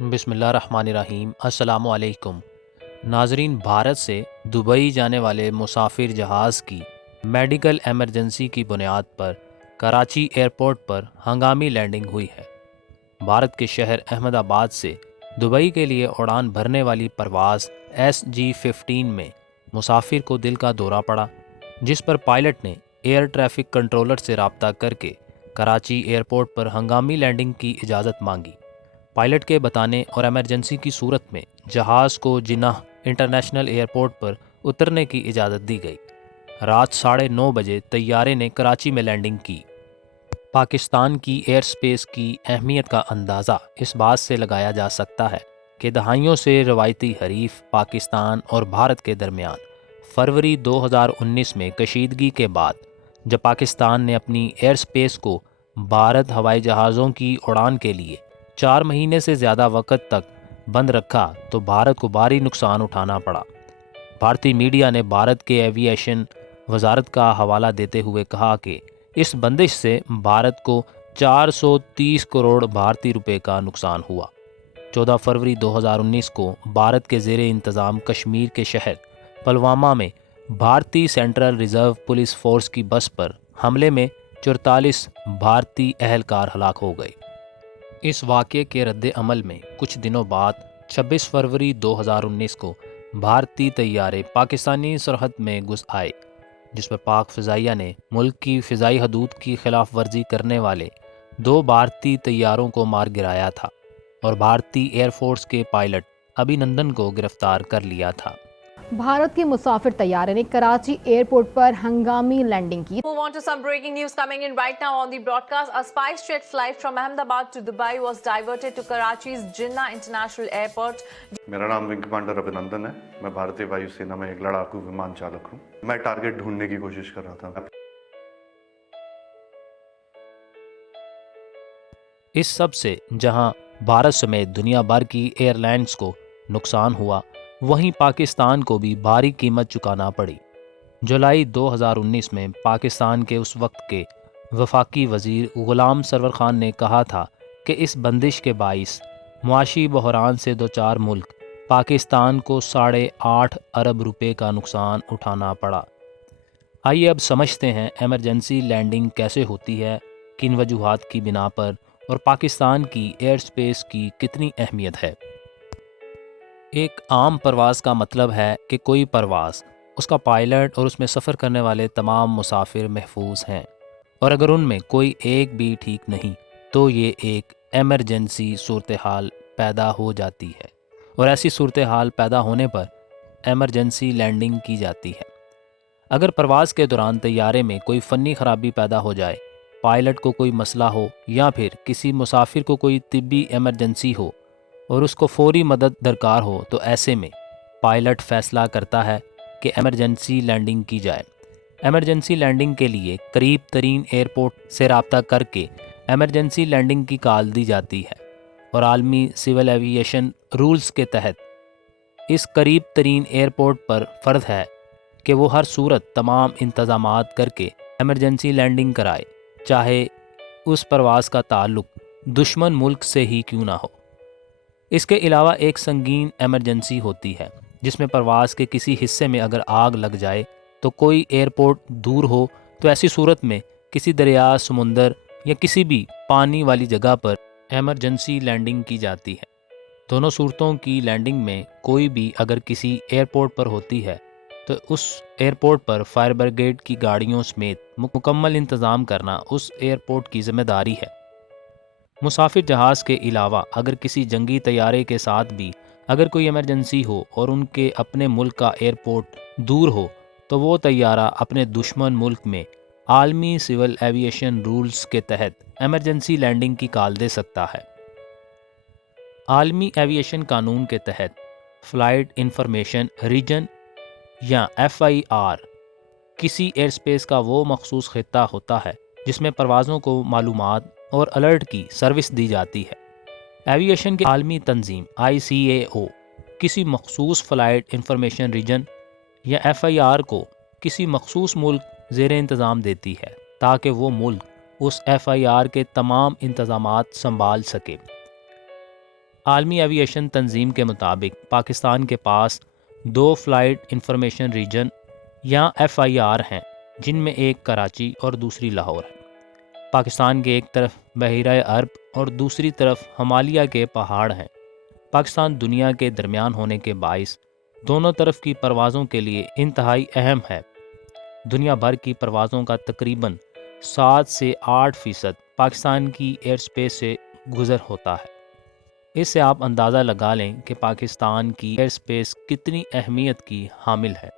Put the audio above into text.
بسم اللہ الرحمن الرحیم۔ السلام علیکم ناظرین، بھارت سے دبئی جانے والے مسافر جہاز کی میڈیکل ایمرجنسی کی بنیاد پر کراچی ایئرپورٹ پر ہنگامی لینڈنگ ہوئی ہے۔ بھارت کے شہر احمد آباد سے دبئی کے لیے اڑان بھرنے والی پرواز SG-15 میں مسافر کو دل کا دورہ پڑا، جس پر پائلٹ نے ایئر ٹریفک کنٹرولر سے رابطہ کر کے کراچی ایئرپورٹ پر ہنگامی لینڈنگ کی اجازت مانگی۔ پائلٹ کے بتانے اور ایمرجنسی کی صورت میں جہاز کو جناح انٹرنیشنل ایئرپورٹ پر اترنے کی اجازت دی گئی۔ رات 9:30 بجے طیارے نے کراچی میں لینڈنگ کی۔ پاکستان کی ایئر سپیس کی اہمیت کا اندازہ اس بات سے لگایا جا سکتا ہے کہ دہائیوں سے روایتی حریف پاکستان اور بھارت کے درمیان فروری 2019 میں کشیدگی کے بعد جب پاکستان نے اپنی ایئر سپیس کو بھارت ہوائی جہازوں کی اڑان کے لیے 4 مہینے سے زیادہ وقت تک بند رکھا تو بھارت کو بھاری نقصان اٹھانا پڑا۔ بھارتی میڈیا نے بھارت کے ایوی ایشن وزارت کا حوالہ دیتے ہوئے کہا کہ اس بندش سے بھارت کو 430 کروڑ بھارتی روپے کا نقصان ہوا۔ 14 فروری 2019 کو بھارت کے زیر انتظام کشمیر کے شہر پلوامہ میں بھارتی سینٹرل ریزرو پولیس فورس کی بس پر حملے میں 44 بھارتی اہلکار ہلاک ہو گئے۔ اس واقعے کے رد عمل میں کچھ دنوں بعد 26 فروری 2019 کو بھارتی طیارے پاکستانی سرحد میں گھس آئے، جس پر پاک فضائیہ نے ملک کی فضائی حدود کی خلاف ورزی کرنے والے 2 بھارتی طیاروں کو مار گرایا تھا اور بھارتی ایئر فورس کے پائلٹ ابھینندن کو گرفتار کر لیا تھا۔ بھارت کے مسافر طیارے نے کراچی ایئرپورٹ پر ہنگامی لینڈنگ کی۔ Move on to some breaking news coming in right now on the broadcast. A SpiceJet flight from Ahmedabad to Dubai was diverted to Karachi's Jinnah International Airport. میرا نام ونگ کمانڈر ابھینندن ہے۔ میں بھارتی وایو سینا میں ایک لڑاکو ومان چالک ہوں۔ میں ٹارگٹ ڈھونڈنے کی کوشش کر رہا تھا۔ اس سب سے جہاں بھارت سمیت دنیا بھر کی ایئر لائنز کو نقصان ہوا، وہیں پاکستان کو بھی بھاری قیمت چکانا پڑی۔ جولائی 2019 میں پاکستان کے اس وقت کے وفاقی وزیر غلام سرور خان نے کہا تھا کہ اس بندش کے باعث معاشی بحران سے دوچار ملک پاکستان کو 8.5 ارب روپے کا نقصان اٹھانا پڑا۔ آئیے اب سمجھتے ہیں ایمرجنسی لینڈنگ کیسے ہوتی ہے، کن وجوہات کی بنا پر، اور پاکستان کی ایئر سپیس کی کتنی اہمیت ہے۔ ایک عام پرواز کا مطلب ہے کہ کوئی پرواز، اس کا پائلٹ اور اس میں سفر کرنے والے تمام مسافر محفوظ ہیں، اور اگر ان میں کوئی ایک بھی ٹھیک نہیں تو یہ ایک ایمرجنسی صورتحال پیدا ہو جاتی ہے، اور ایسی صورتحال پیدا ہونے پر ایمرجنسی لینڈنگ کی جاتی ہے۔ اگر پرواز کے دوران طیارے میں کوئی فنی خرابی پیدا ہو جائے، پائلٹ کو کوئی مسئلہ ہو یا پھر کسی مسافر کو کوئی طبی ایمرجنسی ہو اور اس کو فوری مدد درکار ہو، تو ایسے میں پائلٹ فیصلہ کرتا ہے کہ ایمرجنسی لینڈنگ کی جائے۔ ایمرجنسی لینڈنگ کے لیے قریب ترین ایئرپورٹ سے رابطہ کر کے ایمرجنسی لینڈنگ کی کال دی جاتی ہے، اور عالمی سول ایوییشن رولز کے تحت اس قریب ترین ایئرپورٹ پر فرض ہے کہ وہ ہر صورت تمام انتظامات کر کے ایمرجنسی لینڈنگ کرائے، چاہے اس پرواز کا تعلق دشمن ملک سے ہی کیوں نہ ہو۔ اس کے علاوہ ایک سنگین ایمرجنسی ہوتی ہے جس میں پرواز کے کسی حصے میں اگر آگ لگ جائے تو کوئی ایئرپورٹ دور ہو تو ایسی صورت میں کسی دریا، سمندر یا کسی بھی پانی والی جگہ پر ایمرجنسی لینڈنگ کی جاتی ہے۔ دونوں صورتوں کی لینڈنگ میں کوئی بھی اگر کسی ایئرپورٹ پر ہوتی ہے تو اس ایئرپورٹ پر فائر بریگیڈ کی گاڑیوں سمیت مکمل انتظام کرنا اس ایئرپورٹ کی ذمہ داری ہے۔ مسافر جہاز کے علاوہ اگر کسی جنگی طیارے کے ساتھ بھی اگر کوئی ایمرجنسی ہو اور ان کے اپنے ملک کا ایئرپورٹ دور ہو تو وہ طیارہ اپنے دشمن ملک میں عالمی سول ایوییشن رولز کے تحت ایمرجنسی لینڈنگ کی کال دے سکتا ہے۔ عالمی ایوییشن قانون کے تحت فلائٹ انفارمیشن ریجن یا FIR کسی ایئر سپیس کا وہ مخصوص خطہ ہوتا ہے جس میں پروازوں کو معلومات اور الرٹ کی سروس دی جاتی ہے۔ ایوییشن کی عالمی تنظیم ICAO کسی مخصوص فلائٹ انفارمیشن ریجن یا FIR کو کسی مخصوص ملک زیر انتظام دیتی ہے تاکہ وہ ملک اس FIR کے تمام انتظامات سنبھال سکے۔ عالمی ایویشن تنظیم کے مطابق پاکستان کے پاس 2 فلائٹ انفارمیشن ریجن یا FIR ہیں، جن میں ایک کراچی اور دوسری لاہور ہے۔ پاکستان کے ایک طرف بحیرہ عرب اور دوسری طرف ہمالیہ کے پہاڑ ہیں۔ پاکستان دنیا کے درمیان ہونے کے باعث دونوں طرف کی پروازوں کے لیے انتہائی اہم ہے۔ دنیا بھر کی پروازوں کا تقریباً 7 سے 8% پاکستان کی ایئر سپیس سے گزر ہوتا ہے۔ اس سے آپ اندازہ لگا لیں کہ پاکستان کی ایئر سپیس کتنی اہمیت کی حامل ہے۔